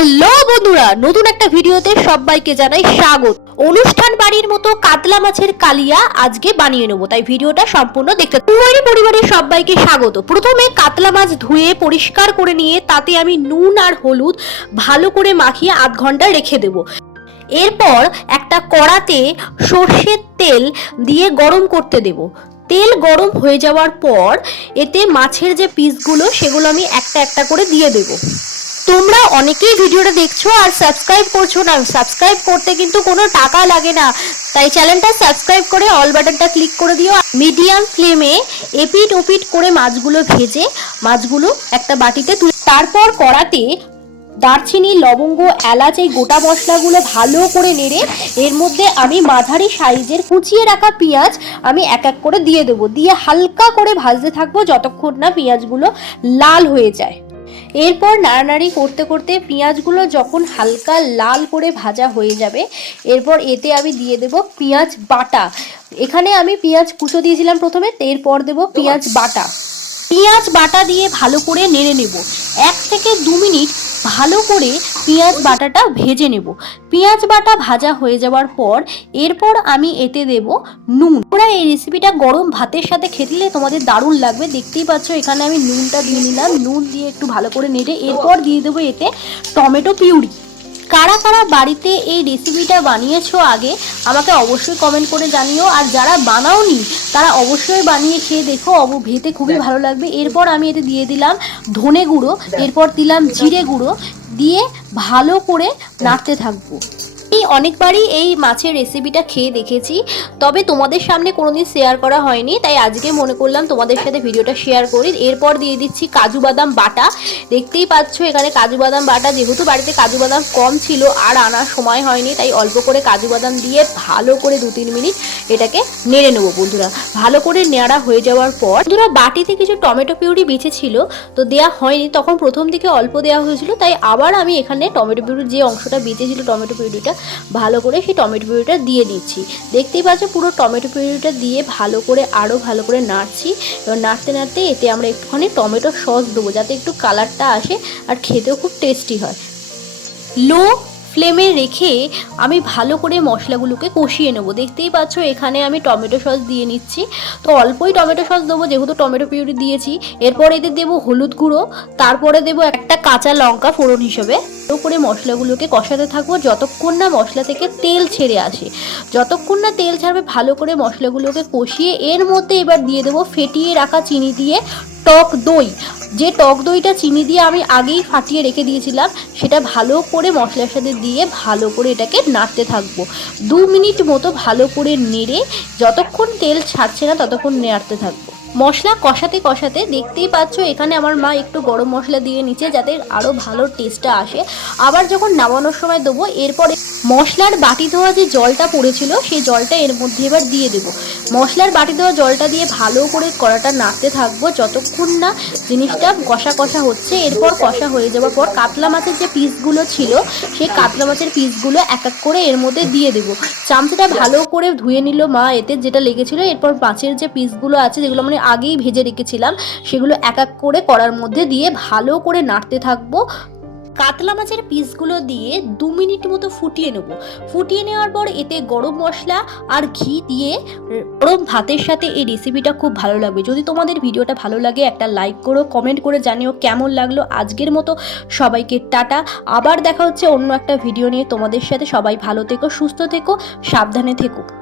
Hello বন্ধুরা, নতুন একটা ভিডিওতে সবাইকে জানাই স্বাগত। অনুষ্ঠান বাড়ির মতো কাতলা মাছের কালিয়া আজকে বানিয়ে নেব, তাই ভিডিওটা সম্পূর্ণ দেখতে কুমারী পরিবারের সবাইকে স্বাগত। প্রথমে কাতলা মাছ ধুয়ে পরিষ্কার করে নিয়ে তাতে আমি নুন আর হলুদ ভালো করে মাখিয়ে আধ ঘণ্টা রেখে দেবো। এরপর একটা কড়াতে সর্ষের তেল দিয়ে গরম করতে দেব। তেল গরম হয়ে যাওয়ার পর এতে মাছের যে পিসগুলো সেগুলো আমি একটা একটা করে দিয়ে দেবো। তোমরা অনেকেই ভিডিওটা দেখছ আর সাবস্ক্রাইব করছ না। সাবস্ক্রাইব করতে কিন্তু কোনো টাকা লাগে না। তাই চ্যানেলটা সাবস্ক্রাইব করে অল বাটনটা ক্লিক করে দিও। মিডিয়াম ফ্লেমে এপিট ওপিট করে মাছগুলো ভেজে মাছগুলো একটা বাটিতে তুলে তারপর কড়াতে দারচিনি, লবঙ্গ, এলাচ, এই গোটা মশলাগুলো ভালো করে নেড়ে এর মধ্যে আমি মাঝারি সাইজের কুচিয়ে রাখা পেঁয়াজ আমি এক এক করে দিয়ে দেবো। দিয়ে হালকা করে ভাজতে থাকব যতক্ষণ না পেঁয়াজগুলো লাল হয়ে যায়। এরপর নাড়ানাড়ি করতে করতে পেঁয়াজগুলো যখন হালকা লাল করে ভাজা হয়ে যাবে, এরপর এতে আমি দিয়ে দেব পেঁয়াজ বাটা। এখানে আমি পেঁয়াজ কুচো দিয়েছিলাম প্রথমে, এরপর দেব পেঁয়াজ বাটা। পেঁয়াজ বাটা দিয়ে ভালো করে নেড়ে নেব। এক থেকে দু মিনিট ভালো করে পেঁয়াজ বাটাটা ভেজে নেব। পেঁয়াজ বাটা ভাজা হয়ে যাওয়ার পর এরপর আমি এতে দেব নুন। ওরা এই রেসিপিটা গরম ভাতের সাথে খেতেলে তোমাদের দারুণ লাগবে। দেখতেই পাচ্ছ এখানে আমি নুনটা দিয়ে নিলাম। নুন দিয়ে একটু ভালো করে নেড়ে এরপর দিয়ে দেবো এতে টমেটো পিউরি। কারা কারা বাড়িতে এই রেসিপিটা বানিয়েছো আগে আমাকে অবশ্যই কমেন্ট করে জানিও। আর যারা বানাওনি তারা অবশ্যই বানিয়ে খেয়ে দেখো। অব ভেতে খুবই ভালো লাগবে। এরপর আমি এতে দিয়ে দিলাম ধনে গুঁড়ো এরপর দিলাম জিরে গুঁড়ো। দিয়ে ভালো করে নাড়তে থাকব। অনেকবারই এই মাছের রেসিপিটা খেয়ে দেখেছি। তবে তোমাদের সামনে কোনোদিন শেয়ার করা হয়নি, তাই আজকে মনে করলাম তোমাদের সাথে ভিডিওটা শেয়ার করি। এরপর দিয়ে দিচ্ছি কাজু বাদাম বাটা। দেখতেই পাচ্ছ এখানে কাজু বাদাম বাটা, যেহেতু বাড়িতে কাজু বাদাম কম ছিল আর আনার সময় হয়নি, তাই অল্প করে কাজু বাদাম দিয়ে ভালো করে দু তিন মিনিট এটাকে নেড়ে নেব বন্ধুরা। ভালো করে নেড়া হয়ে যাওয়ার পর বন্ধুরা, বাটিতে কিছু টমেটো পিউরি বেঁচে ছিল, তো দেয়া হয়নি। তখন প্রথম দিকে অল্প দেওয়া হয়েছিল, তাই আবার আমি এখানে টমেটো পিউরির যে অংশটা বেঁচে ছিল টমেটো পিউরিটা ভালো করে সেই টমেটো পিউরিটা দিয়ে দিচ্ছি। দেখতেই পাচ্ছ পুরো টমেটো পিউরিটা দিয়ে ভালো করে আরও ভালো করে নাড়ছি। এবার নাড়তে নাড়তে এতে আমরা একটুখানি টমেটো সস দেবো, যাতে একটু কালারটা আসে আর খেতেও খুব টেস্টি হয়। লো ফ্লেমে রেখে আমি ভালো করে মশলাগুলোকে কষিয়ে নেব। দেখতেই পাচ্ছ, এখানে আমি টমেটো সস দিয়ে নিচ্ছি। তো অল্পই টমেটো সস দেবো, যেহেতু টমেটো পিউরি দিয়েছি। এরপর এতে দেবো হলুদ গুঁড়ো, তারপরে দেবো একটা কাঁচা লঙ্কা ফোড়ন হিসেবে। ভালো করে মশলাগুলোকে কষাতে থাকব, যতক্ষণ না মশলা থেকে তেল ছেড়ে আসে। যতক্ষণ না তেল ছাড়বে, ভালো করে মশলাগুলোকে কষিয়ে এর মধ্যে এবার দিয়ে দেবো ফেটিয়ে রাখা চিনি দিয়ে টক দই। যে টক দইটা চিনি দিয়ে আমি আগেই ফাটিয়ে রেখে দিয়েছিলাম, সেটা ভালো করে মশলার সাথে দিয়ে ভালো করে এটাকে নাড়তে থাকব। দু মিনিট মতো ভালো করে নেড়ে যতক্ষণ তেল ছাড়ছে না ততক্ষণ নাড়তে থাকব। মশলা কষাতে কষাতে দেখতেই পাচ্ছ এখানে আমার মা একটু গরম মশলা দিয়ে নিচে যাতে আরও ভালো টেস্টটা আসে। আবার যখন নামানোর সময় দেবো, এরপরে মশলার বাটি ধোয়া যে জলটা পড়েছিল, সেই জলটা এর মধ্যে এবার দিয়ে দেবো। মশলার বাটি ধোয়া জলটা দিয়ে ভালো করে কড়াটা নাড়তে থাকব যতক্ষণ না জিনিসটা কষা কষা হচ্ছে। এরপর কষা হয়ে যাওয়ার পর কাতলা মাছের যে পিসগুলো ছিল, সেই কাতলা মাছের পিসগুলো এক এক করে এর মধ্যে দিয়ে দেবো। চামচটা ভালো করে ধুয়ে নিল মা এতে যেটা লেগেছিল, এরপর মাছের যে পিসগুলো আছে, যেগুলো মানে আগেই ভেজে রেখেছিলাম, সেগুলো এক এক করে কড়ার মধ্যে দিয়ে ভালো করে নাড়তে থাকব। কাতলা মাছের পিসগুলো দিয়ে দু মিনিট মতো ফুটিয়ে নেব। ফুটিয়ে নেওয়ার পর এতে গরম মশলা আর ঘি দিয়ে গরম ভাতের সাথে এই রেসিপিটা খুব ভালো লাগবে। যদি তোমাদের ভিডিওটা ভালো লাগে, একটা লাইক করো কমেন্ট করে জানিও কেমন লাগল আজকের মতো। সবাইকে টাটা। আবার দেখা হচ্ছে অন্য একটা ভিডিও নিয়ে। তোমাদের সাথে সবাই ভালো থেকো, সুস্থ থেকো, সাবধানে থেকো।